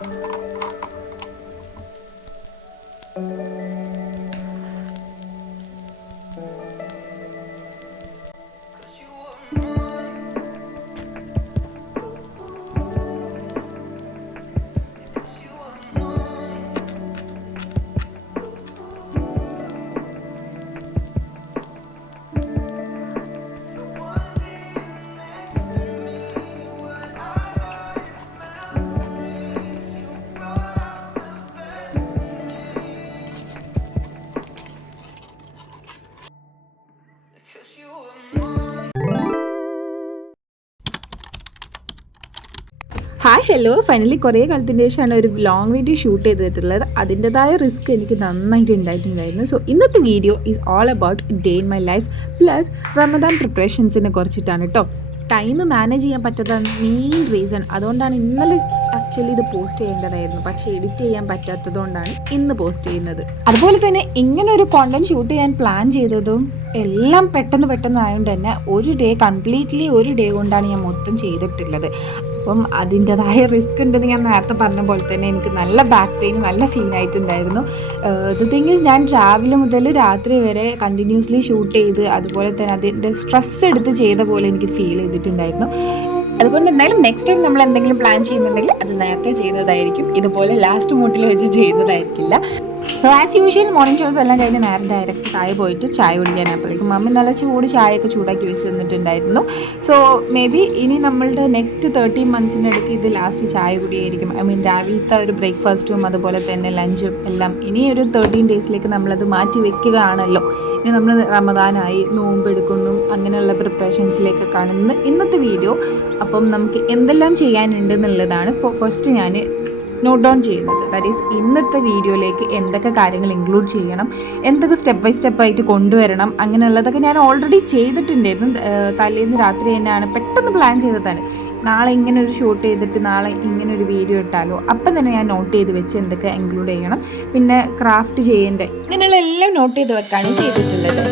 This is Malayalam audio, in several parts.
ഹായ് ഹലോ, ഫൈനലി കുറേ കാലത്തിൻ്റെ ശേഷമാണ് ഒരു ലോങ് വീഡിയോ ഷൂട്ട് ചെയ്തിട്ടുള്ളത്. അതിൻ്റെതായ റിസ്ക് എനിക്ക് നന്നായിട്ട് ഉണ്ടായിട്ടുണ്ടായിരുന്നു. സോ ഇന്നത്തെ video is all about day in my life plus Ramadan പ്രിപ്പറേഷൻസിനെ കുറിച്ചിട്ടാണ് കേട്ടോ. ടൈം മാനേജ് ചെയ്യാൻ പറ്റാത്തതാണ് മെയിൻ റീസൺ. അതുകൊണ്ടാണ് ഇന്നലെ ആക്ച്വലി ഇത് പോസ്റ്റ് ചെയ്യേണ്ടതായിരുന്നു, പക്ഷേ എഡിറ്റ് ചെയ്യാൻ പറ്റാത്തതുകൊണ്ടാണ് ഇന്ന് പോസ്റ്റ് ചെയ്യുന്നത്. അതുപോലെ തന്നെ ഇങ്ങനെ ഒരു കോണ്ടന്റ് ഷൂട്ട് ചെയ്യാൻ പ്ലാൻ ചെയ്തതും എല്ലാം പെട്ടെന്ന് ആയതുകൊണ്ട് തന്നെ കംപ്ലീറ്റ്ലി ഒരു ഡേ കൊണ്ടാണ് ഞാൻ മൊത്തം ചെയ്തിട്ടുള്ളത്. അപ്പം അതിൻ്റെതായ റിസ്ക് ഉണ്ടെന്ന് ഞാൻ നേരത്തെ പറഞ്ഞ പോലെ തന്നെ എനിക്ക് നല്ല ബാക്ക് പെയിൻ നല്ല സീനായിട്ടുണ്ടായിരുന്നു. ദ തിങ് ഈസ്, ഞാൻ രാവിലെ മുതൽ രാത്രി വരെ കണ്ടിന്യൂസ്ലി ഷൂട്ട് ചെയ്ത് അതുപോലെ തന്നെ അതിൻ്റെ സ്ട്രെസ് എടുത്ത് ചെയ്ത പോലെ എനിക്ക് ഫീൽ ചെയ്തിട്ടുണ്ടായിരുന്നു. അതുകൊണ്ട് എന്തായാലും നെക്സ്റ്റ് ടൈം നമ്മൾ എന്തെങ്കിലും പ്ലാൻ ചെയ്യുന്നുണ്ടെങ്കിൽ അത് നേരത്തെ ചെയ്യുന്നതായിരിക്കും, ഇതുപോലെ ലാസ്റ്റ് മൂട്ടിൽ വെച്ച് ചെയ്യുന്നതായിരിക്കില്ല. So as usual morning shows എല്ലാം കഴിഞ്ഞ് നേരെ ഡയറക്റ്റ് താഴെ പോയിട്ട് ചായ കുടിക്കാനായപ്പോഴേക്കും മമ്മി നല്ല ചായയൊക്കെ ചൂടാക്കി വെച്ച് തന്നിട്ടുണ്ടായിരുന്നു. സോ മേ ബി ഇനി നമ്മളുടെ നെക്സ്റ്റ് 30 monthsൻ്റെ ഇടയ്ക്ക് ഇത് ലാസ്റ്റ് ചായ കുടിയായിരിക്കും. രാവിലത്തെ ഒരു ബ്രേക്ക്ഫാസ്റ്റും അതുപോലെ തന്നെ ലഞ്ചും എല്ലാം ഇനി ഒരു 13 daysലേക്ക് നമ്മളത് മാറ്റി വെക്കുകയാണല്ലോ. ഇനി നമ്മൾ റമദാനായി നോമ്പെടുക്കുന്നു, അങ്ങനെയുള്ള പ്രിപ്പറേഷൻസിലേക്കൊക്കെയാണ് ഇന്നത്തെ വീഡിയോ. അപ്പം നമുക്ക് എന്തെല്ലാം ചെയ്യാനുണ്ട് എന്നുള്ളതാണ് ഫസ്റ്റ് ഞാൻ നോട്ട് ഡൗൺ ചെയ്യുന്നത്. ദാറ്റ് ഈസ് ഇന്നത്തെ വീഡിയോയിലേക്ക് എന്തൊക്കെ കാര്യങ്ങൾ ഇൻക്ലൂഡ് ചെയ്യണം, എന്തൊക്കെ സ്റ്റെപ്പ് ബൈ സ്റ്റെപ്പായിട്ട് കൊണ്ടുവരണം, അങ്ങനെയുള്ളതൊക്കെ ഞാൻ ഓൾറെഡി ചെയ്തിട്ടുണ്ടായിരുന്നു. തലേന്ന് രാത്രി തന്നെയാണ് പെട്ടെന്ന് പ്ലാൻ ചെയ്തതാണ്. നാളെ ഇങ്ങനെ ഒരു ഷൂട്ട് ചെയ്തിട്ട് നാളെ ഇങ്ങനെ ഒരു വീഡിയോ ഇട്ടാലോ, അപ്പം തന്നെ ഞാൻ നോട്ട് ചെയ്ത് വെച്ച് എന്തൊക്കെ ഇൻക്ലൂഡ് ചെയ്യണം, പിന്നെ ക്രാഫ്റ്റ് ചെയ്യേണ്ട, ഇങ്ങനെയുള്ള എല്ലാം നോട്ട് ചെയ്ത് വെക്കാണ് ചെയ്തിട്ടുള്ളത്.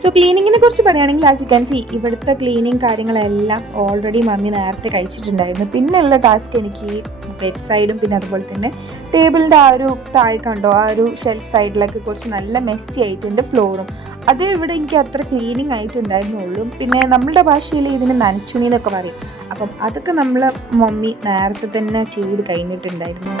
സോ ക്ലീനിങ്ങിനെ കുറിച്ച് പറയുകയാണെങ്കിൽ ആസ് യു ക്യാൻ സി ഇവിടുത്തെ ക്ലീനിങ് കാര്യങ്ങളെല്ലാം ഓൾറെഡി മമ്മി നേരത്തെ കഴിച്ചിട്ടുണ്ടായിരുന്നു. പിന്നെയുള്ള ടാസ്ക് എനിക്ക് ബെഡ് സൈഡും പിന്നെ അതുപോലെ തന്നെ ടേബിളിൻ്റെ ആ ഒരു താഴെ കണ്ടോ ആ ഒരു ഷെൽഫ് സൈഡിലൊക്കെ കുറച്ച് നല്ല മെസ്സി ആയിട്ടുണ്ട് ഫ്ലോറും. അത് ഇവിടെ എനിക്ക് അത്ര ക്ലീനിങ് ആയിട്ടുണ്ടായിരുന്നുള്ളൂ. പിന്നെ നമ്മളുടെ ഭാഷയിൽ ഇതിന് നനച്ചുണി എന്നൊക്കെ പറയും. അപ്പം അതൊക്കെ നമ്മൾ മമ്മി നേരത്തെ തന്നെ ചെയ്ത് കഴിഞ്ഞിട്ടുണ്ടായിരുന്നു.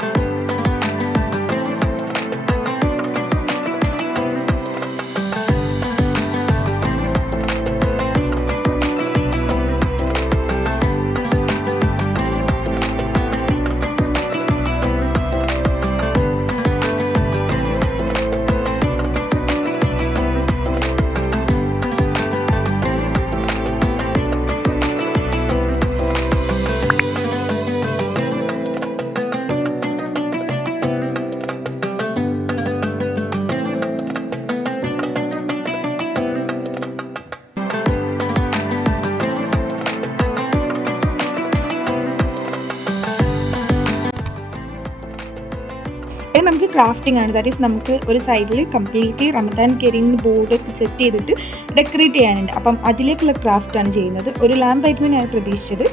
നമുക്ക് ക്രാഫ്റ്റിംഗ് ആണ്. ദാറ്റ് ഈസ് നമുക്ക് ഒരു സൈഡിൽ കംപ്ലീറ്റ്ലി റമദാൻ കരീം ബോർഡൊക്കെ സെറ്റ് ചെയ്തിട്ട് ഡെക്കറേറ്റ് ചെയ്യാനുണ്ട്. അപ്പം അതിലേക്കുള്ള ക്രാഫ്റ്റാണ് ചെയ്യുന്നത്. ഒരു ലാമ്പായിരുന്നു ഞാൻ പ്രതീക്ഷിച്ചത്,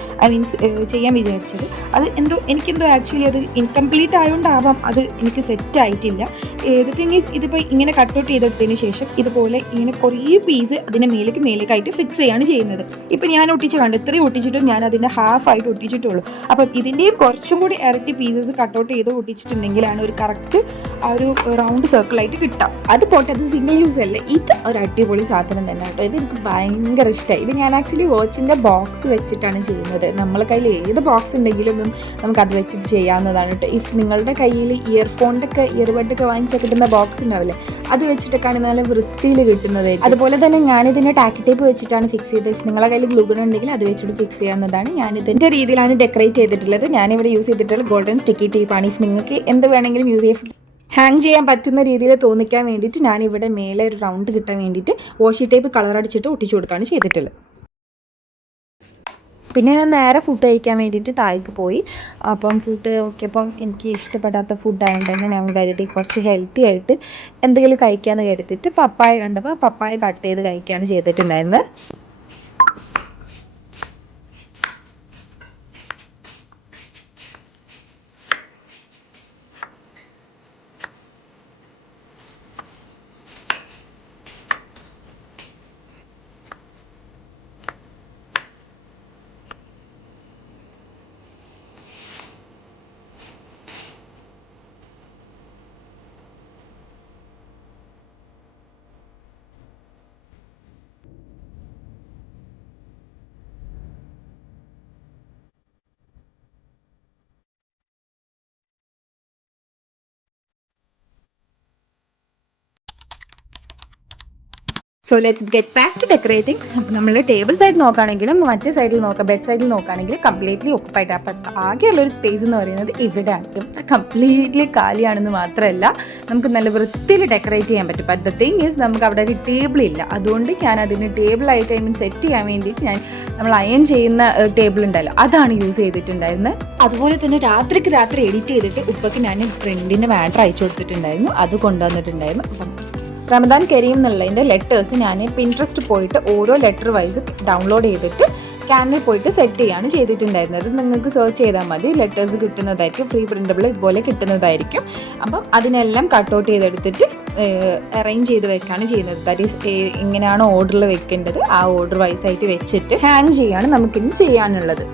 ചെയ്യാൻ വിചാരിച്ചത്. അത് എനിക്കെന്തോ ആക്ച്വലി അത് ഇൻകംപ്ലീറ്റ് ആയതുകൊണ്ടാവാം അത് എനിക്ക് സെറ്റ് ആയിട്ടില്ല. ദ തിങ് ഈസ്, ഇതിപ്പോൾ ഇങ്ങനെ കട്ടൗട്ട് ചെയ്തെടുത്തതിന് ശേഷം ഇതുപോലെ ഇങ്ങനെ കുറേ പീസ് അതിൻ്റെ മേലേക്കായിട്ട് ഫിക്സ് ചെയ്യാണ് ചെയ്യുന്നത്. ഇപ്പം ഞാൻ കണ്ടു ഇത്രയും ഒട്ടിച്ചിട്ടും ഞാൻ അതിൻ്റെ ഹാഫായിട്ട് ഒട്ടിച്ചിട്ടുള്ളൂ. അപ്പം ഇതിൻ്റെയും കുറച്ചും കൂടി ഇരട്ടി പീസസ് കട്ടൗട്ട് ചെയ്ത് ഒട്ടിച്ചിട്ടുണ്ടെങ്കിലാണ് ഒരു കറക്റ്റ് ആ ഒരു റൗണ്ട് സർക്കിളായിട്ട് കിട്ടാം. അത് പോട്ടെ, അത് സിംഗിൾ യൂസ് അല്ലേ. ഇത് ഒരു അടിപൊളി സാധനം തന്നെ കേട്ടോ. ഇത് എനിക്ക് ഭയങ്കര ഇഷ്ടമായി. ഇത് ഞാൻ ആക്ച്വലി വാച്ചിൻ്റെ ബോക്സ് വെച്ചിട്ടാണ് ചെയ്യുന്നത്. നമ്മളെ കയ്യിൽ ഏത് ബോക്സ് ഉണ്ടെങ്കിലും നമുക്കത് വെച്ചിട്ട് ചെയ്യാവുന്നതാണ് കേട്ടോ. ഇഫ് നിങ്ങളുടെ കയ്യിൽ ഇയർബഡൊക്കെ വാങ്ങിച്ചാൽ കിട്ടുന്ന ബോക്സ് ഉണ്ടാവില്ലേ, അത് വെച്ചിട്ടൊക്കെയാണ് നല്ല വൃത്തിയിൽ കിട്ടുന്നത്. അതുപോലെ തന്നെ ഞാനിതിൻ്റെ ടാക്കി ടേപ്പ് വെച്ചിട്ടാണ് ഫിക്സ് ചെയ്തത്. ഇഫ് നിങ്ങളുടെ കയ്യിൽ ഗ്ലൂ ഗൺ ഉണ്ടെങ്കിൽ അത് വെച്ചിട്ട് ഫിക്സ് ചെയ്യാവുന്നതാണ്. ഞാനിതിൻ്റെ രീതിയിലാണ് ഡെക്കറേറ്റ് ചെയ്തിട്ടുള്ളത്. ഞാനിവിടെ യൂസ് ചെയ്തിട്ടുള്ള ഗോൾഡൻ സ്റ്റിക്കി ടേപ്പാണ്. ഇഫ് നിങ്ങൾക്ക് എന്ത് വേണമെങ്കിലും ഹാങ് ചെയ്യാൻ പറ്റുന്ന രീതിയിൽ തോന്നിക്കാൻ വേണ്ടിയിട്ട് ഞാനിവിടെ മേലെ ഒരു റൗണ്ട് കിട്ടാൻ വേണ്ടിയിട്ട് വാഷി ടേപ്പ് കളർ അടിച്ചിട്ട് ഒട്ടിച്ചു കൊടുക്കുകയാണ് ചെയ്തിട്ടുള്ളത്. പിന്നെ ഞാൻ നേരെ ഫുഡ് കഴിക്കാൻ വേണ്ടിയിട്ട് താഴേക്ക് പോയി. അപ്പം ഫുഡ് നോക്കിയപ്പം എനിക്ക് ഇഷ്ടപ്പെടാത്ത ഫുഡായതുകൊണ്ട് തന്നെ ഞാൻ കരുതി കുറച്ച് ഹെൽത്തി ആയിട്ട് എന്തെങ്കിലും കഴിക്കാമെന്ന് കരുതിയിട്ട് പപ്പായ കണ്ടപ്പോൾ പപ്പായ കട്ട് ചെയ്ത് കഴിക്കുകയാണ് ചെയ്തിട്ടുണ്ടായിരുന്നത്. So let's get back to decorating. നമ്മൾ ടേബിൾ സൈഡ് നോക്കുകയാണെങ്കിലും മറ്റേ സൈഡിൽ ബെഡ് സൈഡിൽ നോക്കുകയാണെങ്കിലും കംപ്ലീറ്റ്ലി ഓക്കുപ്പൈഡ്. അപ്പം ആകെയുള്ളൊരു സ്പേസ് എന്ന് പറയുന്നത് ഇവിടെയാണ്. ഇവിടെ കംപ്ലീറ്റ്ലി കാലിയാണെന്ന് മാത്രമല്ല നമുക്ക് നല്ല വൃത്തിയിൽ ഡെക്കറേറ്റ് ചെയ്യാൻ പറ്റും. ബട്ട് ദ തിങ് ഈസ് നമുക്ക് അവിടെ ഒരു ടേബിൾ ഇല്ല. അതുകൊണ്ട് ഞാൻ അതിന് ടേബിളായിട്ട് സെറ്റ് ചെയ്യാൻ വേണ്ടിയിട്ട് നമ്മൾ അയൺ ചെയ്യുന്ന ടേബിൾ ഉണ്ടല്ലോ അതാണ് യൂസ് ചെയ്തിട്ടുണ്ടായിരുന്നത്. അതുപോലെ തന്നെ രാത്രി എഡിറ്റ് ചെയ്തിട്ട് ഉപ്പയ്ക്ക് ഞാൻ പ്രിൻറ്റിൻ്റെ മാറ്റർ അയച്ചു കൊടുത്തിട്ടുണ്ടായിരുന്നു. അത് കൊണ്ടുവന്നിട്ടുണ്ടായിരുന്നു. അപ്പം റമദാൻ കരീം എന്നുള്ളതിൻ്റെ ലെറ്റേഴ്സ് ഞാൻ പിൻട്രസ്റ്റ് പോയിട്ട് ഓരോ ലെറ്റർ വൈസ് ഡൗൺലോഡ് ചെയ്തിട്ട് ക്യാനിൽ പോയിട്ട് സെറ്റ് ചെയ്യാണ് ചെയ്തിട്ടുണ്ടായിരുന്നത്. നിങ്ങൾക്ക് സെർച്ച് ചെയ്താൽ മതി, ലെറ്റേഴ്സ് കിട്ടുന്നതായിരിക്കും. ഫ്രീ പ്രിൻ്റബിൾ ഇതുപോലെ കിട്ടുന്നതായിരിക്കും. അപ്പം അതിനെല്ലാം കട്ട് ഔട്ട് ചെയ്തെടുത്തിട്ട് അറേഞ്ച് ചെയ്ത് വെക്കുകയാണ് ചെയ്യുന്നത്. ദാറ്റ് ഈസ് എങ്ങനെയാണോ ഓർഡറിൽ വെക്കേണ്ടത് ആ ഓർഡർ വൈസായിട്ട് വെച്ചിട്ട് ഹാങ് ചെയ്യാണ് നമുക്കിന്ന് ചെയ്യാനുള്ളത്.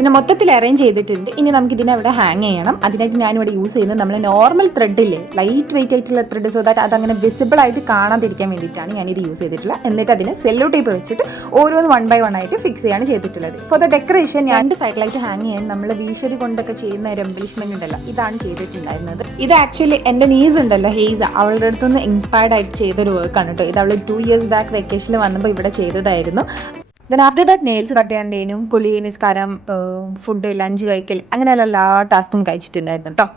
ഇതിനെ മൊത്തത്തിൽ അറേഞ്ച് ചെയ്തിട്ടുണ്ട്. ഇനി നമുക്ക് ഇതിനെ അവിടെ ഹാങ് ചെയ്യണം. അതിനായിട്ട് ഞാനിവിടെ യൂസ് ചെയ്യുന്നത് നമ്മൾ നോർമൽ ത്രെഡില്ലേ, ലൈറ്റ് വെയിറ്റ് ആയിട്ടുള്ള ത്രെഡ്, സോ ദാറ്റ് അതങ്ങനെ വിസിബിൾ ആയിട്ട് കാണാതിരിക്കാൻ വേണ്ടിയിട്ടാണ് ഞാനിത് യൂസ് ചെയ്തിട്ടുള്ളത്. എന്നിട്ട് അതിനെ സെല്ലോ ടേപ്പ് വെച്ചിട്ട് ഓരോന്ന് 1 by 1 ആയിട്ട് ഫിക്സ് ചെയ്യാണ് ചെയ്തിട്ടുള്ളത്. ഫോർ ദ ഡെക്കറേഷൻ ഞാൻ 2 സൈഡിലായിട്ട് ഹാങ് ചെയ്യാൻ നമ്മൾ വീശരി കൊണ്ടൊക്കെ ചെയ്യുന്ന ഒരു എംബലിഷ്മെന്റ് ഉണ്ടല്ലോ ഇതാണ് ചെയ്തിട്ടുണ്ടായിരുന്നത്. ഇത് ആക്ച്വലി എൻ്റെ നീസ് ഉണ്ടല്ലോ ഹെയ്സ, അവളുടെ അടുത്തുനിന്ന് ഇൻസ്പയർഡ് ആയിട്ട് ചെയ്തൊരു വർക്കാണ് കേട്ടോ. ഇത് അവൾ 2 years ബാക്ക് വെക്കേഷനിൽ വന്നപ്പോൾ ഇവിടെ ചെയ്തതായിരുന്നു. Then after that nails cut ചെയ്യാണ്ടേനും കുളി, നിസ്കാരം, ഫുഡ്, ലഞ്ച് കഴിക്കൽ, അങ്ങനെയുള്ള എല്ലാ ടാസ്കും കഴിച്ചിട്ടുണ്ടായിരുന്നു കേട്ടോ.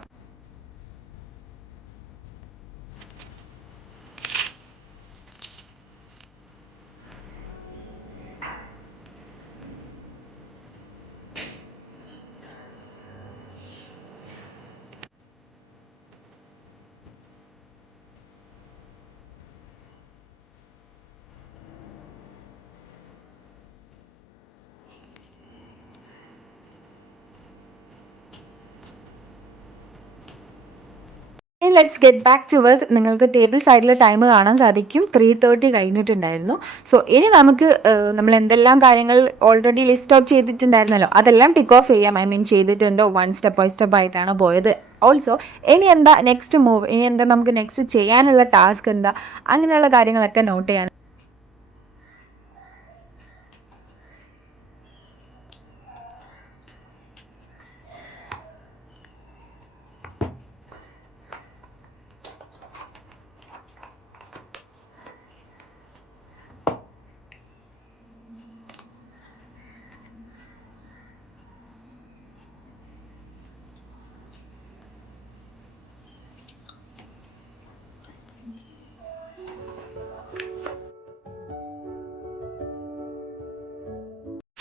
Let's get back to work. നിങ്ങൾക്ക് ടേബിൾ സൈഡിൽ ടൈം കാണാൻ സാധിക്കും, 3:30 കഴിഞ്ഞിട്ടുണ്ടായിരുന്നു. സോ ഇനി നമുക്ക് നമ്മൾ എന്തെല്ലാം കാര്യങ്ങൾ ഓൾറെഡി ലിസ്റ്റ് ഔട്ട് ചെയ്തിട്ടുണ്ടായിരുന്നല്ലോ അതെല്ലാം ടിക്ക് ഓഫ് ചെയ്യാം. ചെയ്തിട്ടുണ്ടോ, 1 step by step ആയിട്ടാണ് പോയത്. ഓൾസോ ഇനി എന്താ നെക്സ്റ്റ് മൂവ്, ഇനി എന്താ നമുക്ക് നെക്സ്റ്റ് ചെയ്യാനുള്ള ടാസ്ക് എന്താ, അങ്ങനെയുള്ള കാര്യങ്ങളൊക്കെ നോട്ട് ചെയ്യാൻ.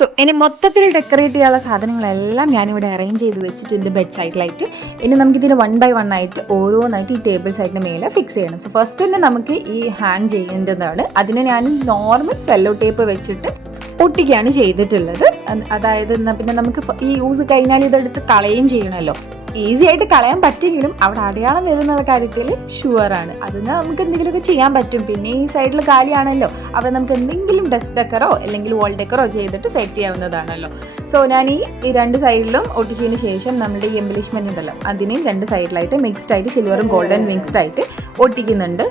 സോ ഇനി മൊത്തത്തിൽ ഡെക്കറേറ്റ് ചെയ്യാനുള്ള സാധനങ്ങളെല്ലാം ഞാനിവിടെ അറേഞ്ച് ചെയ്ത് വെച്ചിട്ടുണ്ട് ബെഡ് സൈഡിലായിട്ട്. ഇനി നമുക്കിതിന് 1 by 1 ആയിട്ട് ഓരോന്നായിട്ട് ഈ ടേബിൾ സൈഡിന് മേലെ ഫിക്സ് ചെയ്യണം. സോ ഫസ്റ്റ് തന്നെ നമുക്ക് ഈ ഹാങ് ചെയ്യേണ്ടതാണ്. അതിന് ഞാൻ നോർമൽ സെല്ലോ ടേപ്പ് വെച്ചിട്ട് ഒട്ടിക്കുകയാണ് ചെയ്തിട്ടുള്ളത്. അതായത് പിന്നെ നമുക്ക് ഈ യൂസ് കഴിഞ്ഞാൽ ഇതെടുത്ത് കളയുകയും ചെയ്യണമല്ലോ. ഈസി ആയിട്ട് കളയാൻ പറ്റുമെങ്കിലും അവിടെ അടയാളം വരുന്നുള്ള കാര്യത്തിൽ ഷുവറാണ്. അതിന് നമുക്ക് എന്തെങ്കിലുമൊക്കെ ചെയ്യാൻ പറ്റും. പിന്നെ ഈ സൈഡിൽ കാലിയാണല്ലോ, അവിടെ നമുക്ക് എന്തെങ്കിലും ഡെസ്ക് ഡെക്കറോ അല്ലെങ്കിൽ വാൾ ഡെക്കറോ ചെയ്തിട്ട് സെറ്റ് ചെയ്യാവുന്നതാണല്ലോ. സോ ഞാൻ ഈ 2 സൈഡിലും ഒട്ടിച്ചതിന് ശേഷം നമ്മുടെ ഈ എംബലിഷ്മെന്റ് ഉണ്ടല്ലോ അതിനെയും 2 സൈഡിലായിട്ട് മിക്സ്ഡ് ആയിട്ട് സിൽവറും ഗോൾഡൻ മിക്സ്ഡ് ആയിട്ട് ഒട്ടിക്കുന്നുണ്ട്.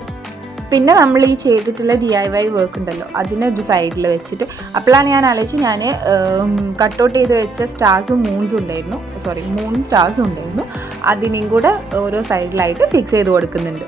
പിന്നെ നമ്മൾ ഈ ചെയ്തിട്ടുള്ള DIY വർക്ക് ഉണ്ടല്ലോ അതിനെ ഒരു സൈഡിൽ വെച്ചിട്ട് അപ്പോഴാണ് ഞാൻ ആലോചിച്ച്, ഞാൻ കട്ടൗട്ട് ചെയ്ത് വെച്ച സ്റ്റാർസും മൂൺസും ഉണ്ടായിരുന്നു, മൂണും സ്റ്റാർസും ഉണ്ടായിരുന്നു, അതിനെയും കൂടെ ഓരോ സൈഡിലായിട്ട് ഫിക്സ് ചെയ്ത് കൊടുക്കുന്നുണ്ട്.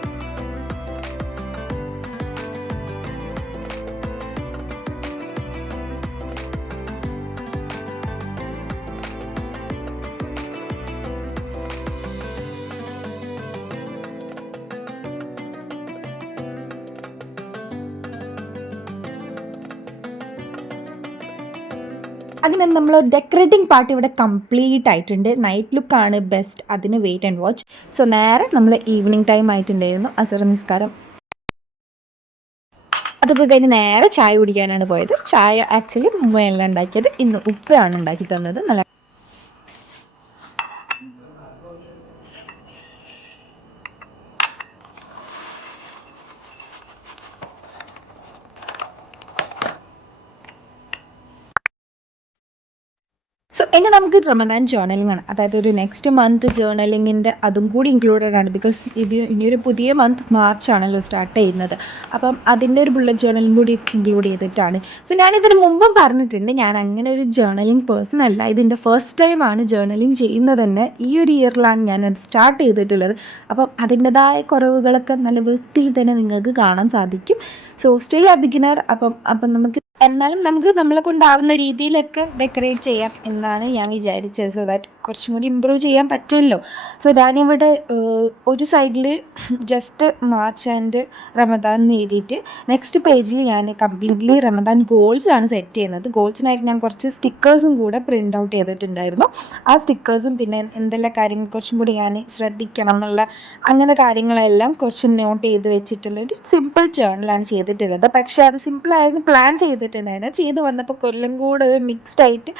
അങ്ങനെ നമ്മൾ ഡെക്കറേറ്റിംഗ് പാർട്ട് ഇവിടെ കംപ്ലീറ്റ് ആയിട്ടുണ്ട്. നൈറ്റ് ലുക്കാണ് ബെസ്റ്റ്, അതിന് വെയിറ്റ് ആൻഡ് വാച്ച്. സോ നേരെ നമ്മൾ ഈവനിങ് ടൈം ആയിട്ടുണ്ടായിരുന്നു, അസർ നിസ്കാരം അതൊക്കെ കഴിഞ്ഞ് നേരെ ചായ കുടിക്കാനാണ് പോയത്. ചായ ആക്ച്വലി ഉമ്മയല്ല ഉണ്ടാക്കിയത്, ഇന്ന് ഉപ്പയാണ് ഉണ്ടാക്കി തന്നത്. നല്ല സോ ഇനി നമുക്ക് റമദാൻ ജേർണലിംഗ് ആണ്, അതായത് ഒരു നെക്സ്റ്റ് മന്ത് ജേർണലിങ്ങിൻ്റെ അതും കൂടി ഇൻക്ലൂഡഡ് ആണ്. ബിക്കോസ് ഇത് ഇനിയൊരു പുതിയ മന്ത് മാർച്ച് ആണല്ലോ സ്റ്റാർട്ട് ചെയ്യുന്നത്. അപ്പം അതിൻ്റെ ഒരു ബുള്ളറ്റ് ജേർണലും കൂടി ഇൻക്ലൂഡ് ചെയ്തിട്ടാണ്. സോ ഞാനിതിന് മുമ്പും പറഞ്ഞിട്ടുണ്ട്, ഞാൻ അങ്ങനെ ഒരു ജേർണലിംഗ് പേഴ്സൺ അല്ല. ഇതിൻ്റെ ഫസ്റ്റ് ടൈമാണ് ജേർണലിംഗ് ചെയ്യുന്നത് തന്നെ. ഈ ഒരു ഇയറിലാണ് ഞാനത് സ്റ്റാർട്ട് ചെയ്തിട്ടുള്ളത്. അപ്പം അതിൻ്റെതായ കുറവുകളൊക്കെ നല്ല വൃത്തിയിൽ തന്നെ നിങ്ങൾക്ക് കാണാൻ സാധിക്കും. So still A beginner. അപ്പം നമുക്ക് എന്നാലും നമുക്ക് നമ്മളെ കൊണ്ടാവുന്ന രീതിയിലൊക്കെ ഡെക്കറേറ്റ് ചെയ്യാം എന്നാണ് ഞാൻ വിചാരിച്ചത്. സോ ദാറ്റ് കുറച്ചും കൂടി ഇമ്പ്രൂവ് ചെയ്യാൻ പറ്റുമല്ലോ. സോ ഞാനിവിടെ ഒരു സൈഡിൽ ജസ്റ്റ് മാർച്ച് ആൻഡ് റമദാൻ എന്ന് എഴുതിയിട്ട് നെക്സ്റ്റ് പേജിൽ ഞാൻ കംപ്ലീറ്റ്ലി റമദാൻ ഗോൾസ് ആണ് സെറ്റ് ചെയ്യുന്നത്. ഗോൾസിനായിട്ട് ഞാൻ കുറച്ച് സ്റ്റിക്കേഴ്സും കൂടെ പ്രിൻ്റ് ഔട്ട് ചെയ്തിട്ടുണ്ടായിരുന്നു. ആ സ്റ്റിക്കേഴ്സും പിന്നെ എന്തെല്ലാം കാര്യങ്ങൾ കുറച്ചും കൂടി ഞാൻ ശ്രദ്ധിക്കണം എന്നുള്ള അങ്ങനെ കാര്യങ്ങളെല്ലാം കുറച്ച് നോട്ട് ചെയ്ത് വെച്ചിട്ടുള്ളൊരു സിമ്പിൾ ജേർണലാണ് ചെയ്തിട്ടുള്ളത്. പക്ഷേ അത് സിമ്പിളായിരുന്നു പ്ലാൻ ചെയ്തിട്ടുണ്ടായിരുന്നു. ചെയ്ത് വന്നപ്പോൾ കൊല്ലം കൂടെ ഒരു മിക്സ്ഡ് ആയിട്ട്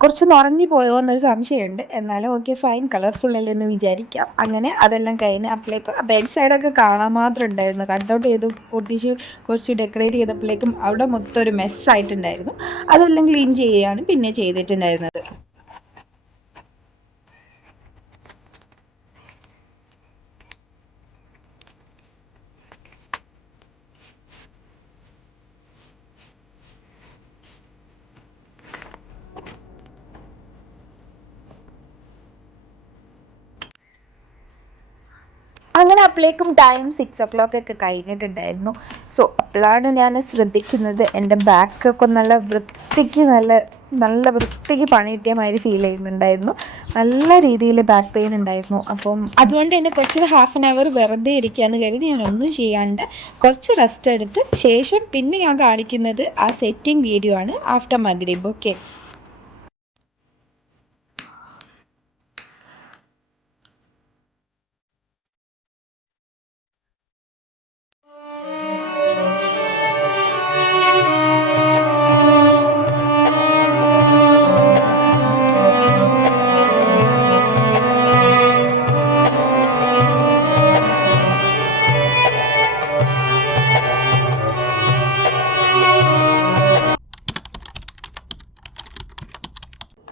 കുറച്ച് നിറഞ്ഞു പോയോ എന്നൊരു സംശയമുണ്ട്. എന്നാലും ഓക്കെ ഫൈൻ, കളർഫുൾ അല്ലേ എന്ന് വിചാരിക്കാം. അങ്ങനെ അതെല്ലാം കഴിഞ്ഞ് അപ്പോഴേക്കും ബെഡ് സൈഡൊക്കെ കാണാൻ മാത്രം ഉണ്ടായിരുന്നു. കട്ട് ഔട്ട് ചെയ്ത് പൊട്ടിച്ച് കുറച്ച് ഡെക്കറേറ്റ് ചെയ്തപ്പോഴേക്കും അവിടെ മൊത്തം ഒരു മെസ്സായിട്ടുണ്ടായിരുന്നു. അതെല്ലാം ക്ലീൻ ചെയ്യുകയാണ് പിന്നെ ചെയ്തിട്ടുണ്ടായിരുന്നത്. അങ്ങനെ അപ്പോഴേക്കും ടൈം 6 o'clock കഴിഞ്ഞിട്ടുണ്ടായിരുന്നു. സോ അപ്പോഴാണ് ഞാൻ ശ്രദ്ധിക്കുന്നത് എൻ്റെ ബാക്കൊക്കെ നല്ല വൃത്തിക്ക് നല്ല വൃത്തിക്ക് പണി കിട്ടിയ മാതിരി ഫീൽ ചെയ്യുന്നുണ്ടായിരുന്നു. നല്ല രീതിയിൽ ബാക്ക് പെയിൻ ഉണ്ടായിരുന്നു. അപ്പം അതുകൊണ്ട് തന്നെ കുറച്ച് ഹാഫ് ആൻ അവർ വെറുതെ ഇരിക്കുകയെന്ന് കരുതി ഞാൻ ഒന്നും ചെയ്യാണ്ട് കുറച്ച് റെസ്റ്റ് എടുത്ത് ശേഷം പിന്നെ ഞാൻ കാണിക്കുന്നത് ആ സെറ്റിംഗ് വീഡിയോ ആണ് ആഫ്റ്റർ മഗ്രിബ്. ഓക്കെ.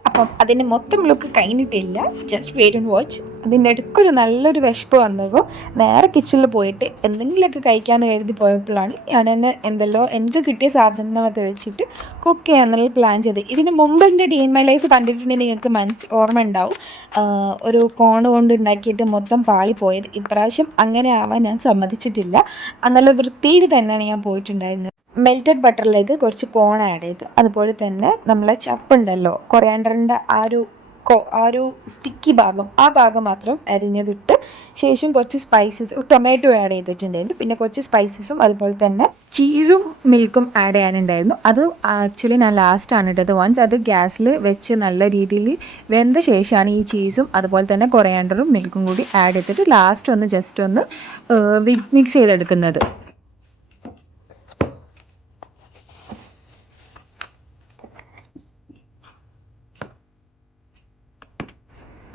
അപ്പം അതിൻ്റെ മൊത്തം ലുക്ക് കഴിഞ്ഞിട്ടില്ല, ജസ്റ്റ് വെയിറ്റ് ആൻഡ് വാച്ച്. അതിൻ്റെ ഇടയ്ക്കൊരു നല്ലൊരു വിശപ്പ് വന്നപ്പോൾ നേരെ കിച്ചണിൽ പോയിട്ട് എന്തെങ്കിലുമൊക്കെ കഴിക്കാമെന്ന് കരുതി പോയപ്പോഴാണ് ഞാൻ തന്നെ എന്തെല്ലോ എനിക്ക് കിട്ടിയ സാധനങ്ങളൊക്കെ വെച്ചിട്ട് കുക്ക് ചെയ്യാമെന്നുള്ള പ്ലാൻ ചെയ്ത്. ഇതിന് മുമ്പ് എൻ്റെ ഡേ ഇൻ മൈ ലൈഫ് കണ്ടിട്ടുണ്ടെങ്കിൽ നിങ്ങൾക്ക് ഓർമ്മ ഉണ്ടാവും, ഒരു കോൺ കൊണ്ട് ഉണ്ടാക്കിയിട്ട് മൊത്തം പാളിപ്പോയത്. ഇപ്രാവശ്യം അങ്ങനെ ആവാൻ ഞാൻ സമ്മതിച്ചിട്ടില്ല. നല്ല വൃത്തിയിൽ തന്നെയാണ് ഞാൻ പോയിട്ടുണ്ടായിരുന്നത്. മെൽറ്റഡ് ബട്ടറിലേക്ക് കുറച്ച് കോൺ ആഡ് ചെയ്ത്, അതുപോലെ തന്നെ നമ്മളെ ചപ്പുണ്ടല്ലോ കൊറിയാണ്ടറിൻ്റെ ആ ഒരു സ്റ്റിക്കി ഭാഗം, ആ ഭാഗം മാത്രം അരിഞ്ഞതിട്ട് ശേഷം കുറച്ച് സ്പൈസസ് ടൊമാറ്റോ ആഡ് ചെയ്തിട്ടുണ്ടായിരുന്നു. പിന്നെ കുറച്ച് സ്പൈസസും അതുപോലെ തന്നെ ചീസും മിൽക്കും ആഡ് ചെയ്യാനുണ്ടായിരുന്നു. അത് ആക്ച്വലി ഞാൻ ലാസ്റ്റാണ് ഇട്ടത്. വൺസ് അത് ഗ്യാസിൽ വെച്ച് നല്ല രീതിയിൽ വെന്ത ശേഷമാണ് ഈ ചീസും അതുപോലെ തന്നെ കൊറിയാണ്ടറും മിൽക്കും കൂടി ആഡ് ചെയ്തിട്ട് ലാസ്റ്റ് ഒന്ന് ജസ്റ്റ് ഒന്ന് മിക്സ് ചെയ്തെടുക്കുന്നത്.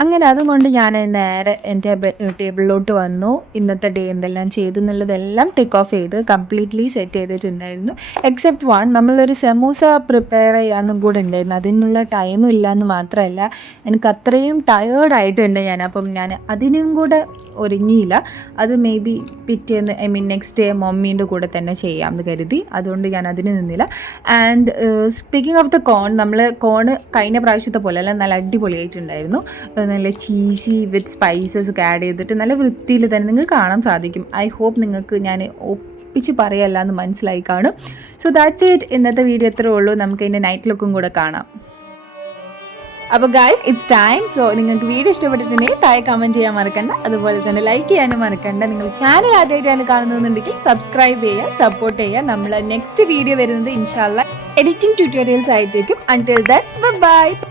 അങ്ങനെ അതുകൊണ്ട് ഞാൻ നേരെ എൻ്റെ ടേബിളിലോട്ട് വന്നു. ഇന്നത്തെ ഡേ എന്തെല്ലാം ചെയ്തു എന്നുള്ളതെല്ലാം ടിക്ക് ഓഫ് ചെയ്ത് കംപ്ലീറ്റ്ലി സെറ്റ് ചെയ്തിട്ടുണ്ടായിരുന്നു. എക്സെപ്റ്റ് വൺ, നമ്മളൊരു സമൂസ പ്രിപ്പയർ ചെയ്യാനും കൂടെ ഉണ്ടായിരുന്നു. അതിനുള്ള ടൈമും ഇല്ലയെന്ന് മാത്രമല്ല എനിക്ക് അത്രയും ടയേർഡായിട്ടുണ്ട് ഞാൻ. അപ്പം ഞാൻ അതിനും കൂടെ ഒരുങ്ങിയില്ല. അത് മേ ബി പിറ്റേന്ന് നെക്സ്റ്റ് ഡേ മമ്മീൻ്റെ കൂടെ തന്നെ ചെയ്യാമെന്ന് കരുതി. അതുകൊണ്ട് ഞാൻ അതിന് നിന്നില്ല. ആൻഡ് സ്പീക്കിംഗ് ഓഫ് ദ കോൺ, നമ്മൾ കോണ് കഴിഞ്ഞ പ്രാവശ്യത്തെ പോലെ അല്ല, നല്ല അടിപൊളിയായിട്ടുണ്ടായിരുന്നു. നല്ല ചീസി വിത്ത് സ്പൈസസ് ഒക്കെ ആഡ് ചെയ്തിട്ട് നല്ല വൃത്തിയിൽ തന്നെ നിങ്ങൾക്ക് കാണാൻ സാധിക്കും. ഐ ഹോപ്പ് നിങ്ങൾക്ക് ഞാൻ ഒപ്പിച്ച് പറയല്ല എന്ന് മനസ്സിലായി കാണും. So that's it. ഇന്നത്തെ വീഡിയോ എത്രയേ ഉള്ളൂ. നമുക്ക് ഇതിൻ്റെ നൈറ്റ് ലുക്കും കൂടെ കാണാം. അപ്പോൾ ഗൈസ്, ഇറ്റ്സ് ടൈം. സോ നിങ്ങൾക്ക് വീഡിയോ ഇഷ്ടപ്പെട്ടിട്ടുണ്ടെങ്കിൽ താഴെ കമൻറ്റ് ചെയ്യാൻ മറക്കണ്ട. അതുപോലെ തന്നെ ലൈക്ക് ചെയ്യാനും മറക്കണ്ട. നിങ്ങൾ ചാനൽ ആദ്യമായിട്ടാണ് കാണുന്നതെന്നുണ്ടെങ്കിൽ സബ്സ്ക്രൈബ് ചെയ്യുക, സപ്പോർട്ട് ചെയ്യുക. നമ്മൾ നെക്സ്റ്റ് വീഡിയോ വരുന്നത് ഇൻഷാ അല്ലാഹ് എഡിറ്റിംഗ് ട്യൂട്ടോറിയൽസ് ആയിട്ടേക്കും. Until then by.